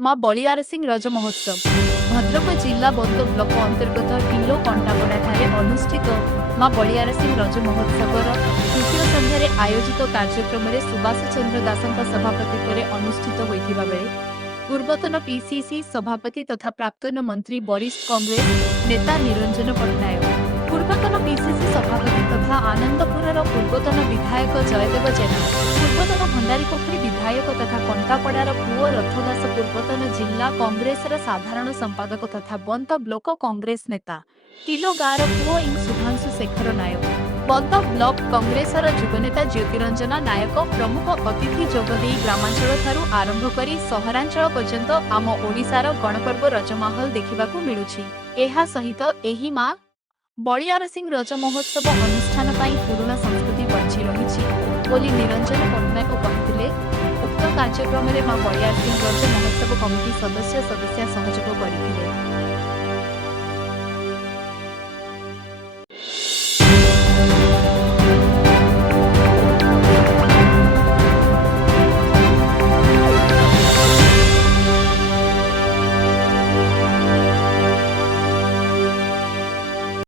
माँ बलियार सिंह रज महोत्सव भद्रक जिला बंद ब्लक अंतर्गत टिलो कंटापड़ा अनुष्ठित माँ बलियार सिंह रज महोत्सव तृतीय संध्यारे आयोजित कार्यक्रम में सुभाष चंद्र दासଙ୍କ सभापतित्व अनुष्ठित होइथिबा बेले पूर्वतन पीसीसी सभापति तथा प्राक्तन मंत्री वरिष्ठ कांग्रेस नेता निरंजन पट्टनायक पूर्वतन पीसीसी सभापति तथा आनंदपुर पूर्वतन विधायक जयदेव जेना पूर्वतन भंडारीपोखरी विधायक तथा कंटापड़ार पुओ रथदास पूर्वतन जिला कांग्रेस साधारण संपादक तथा बंत ब्लॉक कांग्रेस नेता टिलो गाँव पुओ इंग सुधांशु शेखर नायक बंत ब्लॉक कांग्रेस युवनेता ज्योतिरंजना नायक प्रमुख अतिथि जोगदे ग्रामांचल ठारू आरंभ करी सहरांचल पर्यंत आम ओडिशार गणपर्व रजमाहल देखिबाकू मिलुछि। एहा सहित एही मां बलियार सिंह रज महोत्सव अनुष्ठान पाई पुराना संस्कृति बंची रही बोली निरंजन पट्टनायक कहते। उक्त कार्यक्रम में मां बलियार सिंह रज महोत्सव कमिटी सदस्य सहयोग करथिले।